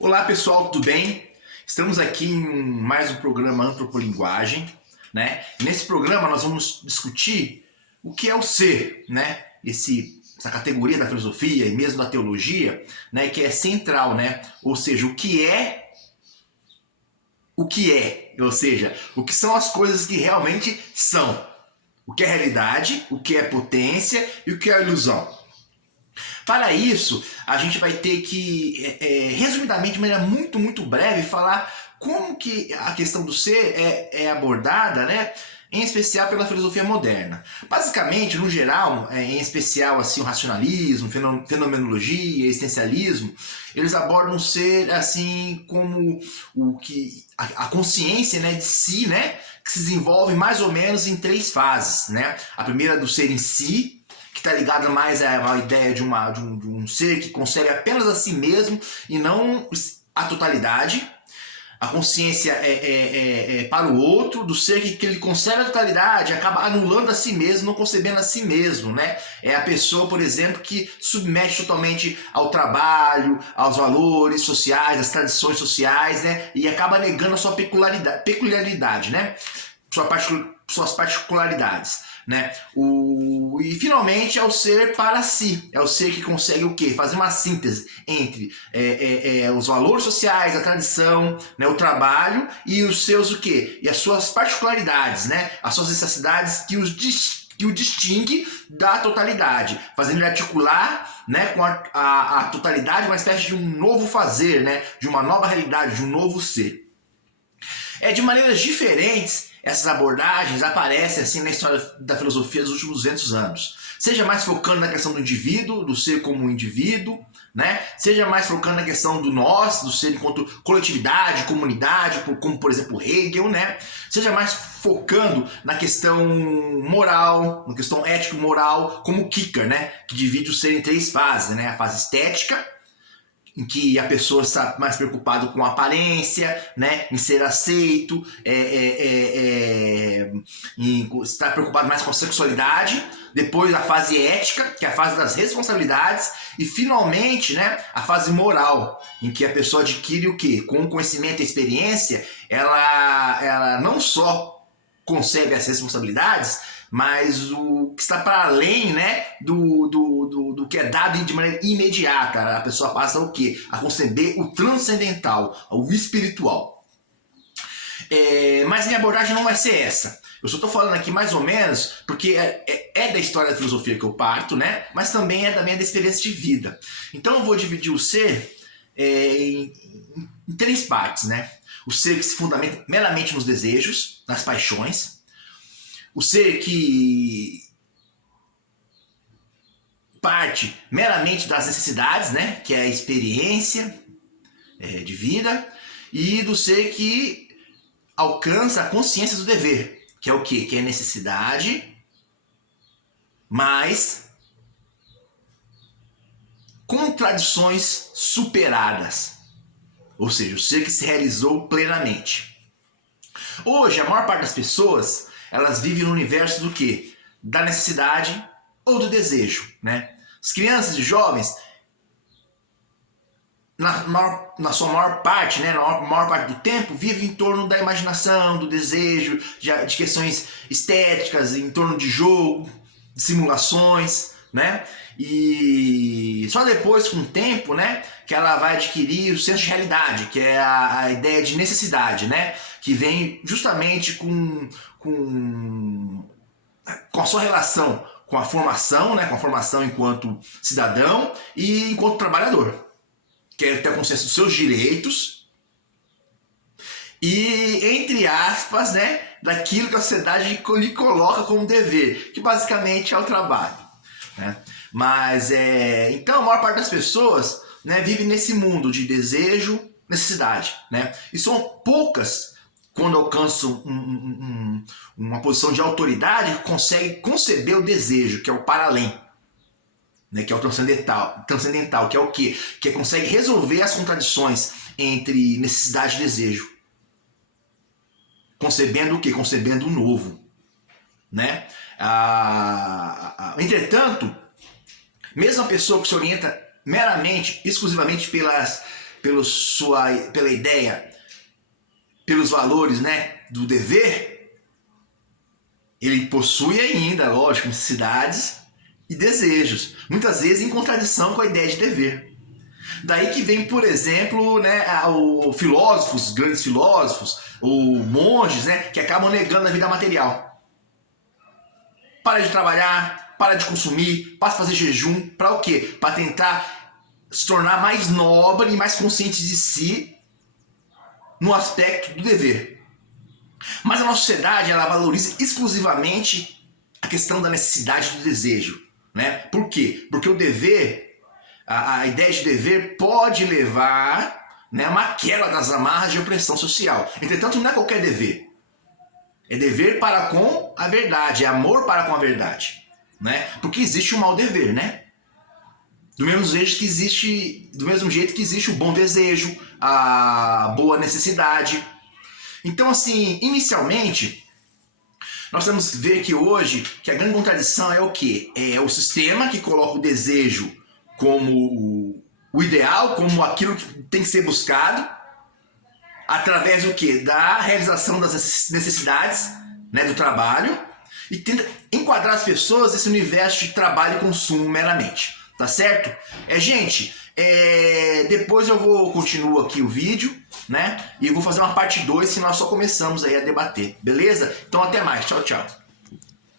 Olá pessoal, tudo bem? Estamos aqui em mais um programa Antropolinguagem, né? E nesse programa nós vamos discutir o que é o ser, né? Essa categoria da filosofia e mesmo da teologia, né? Que é central, né? Ou seja, ou seja, o que são as coisas que realmente são. O que é realidade, o que é potência e o que é ilusão. Para isso, a gente vai ter que, resumidamente, de maneira muito breve, falar como que a questão do ser é abordada, né? Em especial pela filosofia moderna. Basicamente, no geral, em especial assim, o racionalismo, fenomenologia, existencialismo, eles abordam o ser assim como o que a consciência, né, de si, né, que se desenvolve mais ou menos em três fases, né? A primeira do ser em si, que está ligada mais a uma ideia de um ser que concebe apenas a si mesmo e não a totalidade. A consciência é para o outro, do ser que ele concebe a totalidade, acaba anulando a si mesmo, não concebendo a si mesmo, né? É a pessoa, por exemplo, que submete totalmente ao trabalho, aos valores sociais, às tradições sociais, né? E acaba negando a sua peculiaridade, né? Suas particularidades. Né? E finalmente é o ser para si, é o ser que consegue o quê? Fazer uma síntese entre os valores sociais, a tradição, né? O trabalho e os seus o quê? E as suas particularidades, né? As suas necessidades que o distingue da totalidade, fazendo ele articular, né, com a totalidade, uma espécie de um novo fazer, né? De uma nova realidade, de um novo ser. De maneiras diferentes, essas abordagens aparecem assim na história da filosofia dos últimos 200 anos. Seja mais focando na questão do indivíduo, do ser como um indivíduo, né? Seja mais focando na questão do nós, do ser enquanto coletividade, comunidade, como por exemplo Hegel, né? Seja mais focando na questão moral, na questão ético-moral, como Kierkegaard, né? Que divide o ser em três fases, né? A fase estética, em que a pessoa está mais preocupada com a aparência, né, em ser aceito, está preocupado mais com a sexualidade. Depois a fase ética, que é a fase das responsabilidades, e finalmente, né, a fase moral, em que a pessoa adquire o quê? Com o conhecimento e a experiência, ela não só concebe as responsabilidades, mas o que está para além, né, do que é dado de maneira imediata. A pessoa passa o quê? A conceber o transcendental, o espiritual. Mas minha abordagem não vai ser essa. Eu só estou falando aqui mais ou menos porque é da história da filosofia que eu parto, né? Mas também é da minha experiência de vida. Então eu vou dividir o ser em três partes, né? O ser que se fundamenta meramente nos desejos, nas paixões. O ser que parte meramente das necessidades, né? Que é a experiência de vida. E do ser que alcança a consciência do dever, que é o quê? Que é necessidade mais contradições superadas. Ou seja, o ser que se realizou plenamente. Hoje, a maior parte das pessoas, elas vivem no universo do quê? Da necessidade ou do desejo, né? As crianças e jovens, na sua maior parte, né, na maior parte do tempo, vivem em torno da imaginação, do desejo, de questões estéticas, em torno de jogo, de simulações, né? E só depois, com o tempo, né, que ela vai adquirir o senso de realidade, que é a ideia de necessidade, né? Que vem justamente com a sua relação com a formação, né, com a formação enquanto cidadão e enquanto trabalhador. Quer ter consciência dos seus direitos e, entre aspas, né, daquilo que a sociedade lhe coloca como dever, que basicamente é o trabalho, né? Mas, então, a maior parte das pessoas, né, vive nesse mundo de desejo, necessidade, né? E são poucas, quando alcançam uma posição de autoridade, que conseguem conceber o desejo, que é o para além. Né, que é o transcendental, que é o quê? Que consegue resolver as contradições entre necessidade e desejo. Concebendo o quê? Concebendo o novo. Né? Entretanto, mesmo a pessoa que se orienta meramente, exclusivamente pela ideia, pelos valores, né, do dever, ele possui ainda, lógico, necessidades e desejos, muitas vezes em contradição com a ideia de dever. Daí que vem, por exemplo, né, os filósofos, grandes filósofos, ou monges, né, que acabam negando a vida material. Para de trabalhar, para de consumir, para de fazer jejum, para o quê? Para tentar se tornar mais nobre e mais consciente de si no aspecto do dever. Mas a nossa sociedade, ela valoriza exclusivamente a questão da necessidade do desejo, né? Por quê? Porque o dever, a ideia de dever pode levar, né, a uma quebra das amarras de opressão social. Entretanto, não é qualquer dever. É dever para com a verdade, é amor para com a verdade, né? Porque existe o mau dever, né? Do mesmo jeito que existe o bom desejo, a boa necessidade. Então, assim, inicialmente, nós temos que ver que hoje, que a grande contradição é o quê? É o sistema que coloca o desejo como o ideal, como aquilo que tem que ser buscado, através do quê? Da realização das necessidades, né, do trabalho, e tenta enquadrar as pessoas nesse universo de trabalho e consumo meramente. Tá certo? Gente, depois eu continuo aqui o vídeo, né? E vou fazer uma parte 2, se nós só começamos aí a debater, beleza? Então até mais, tchau, tchau.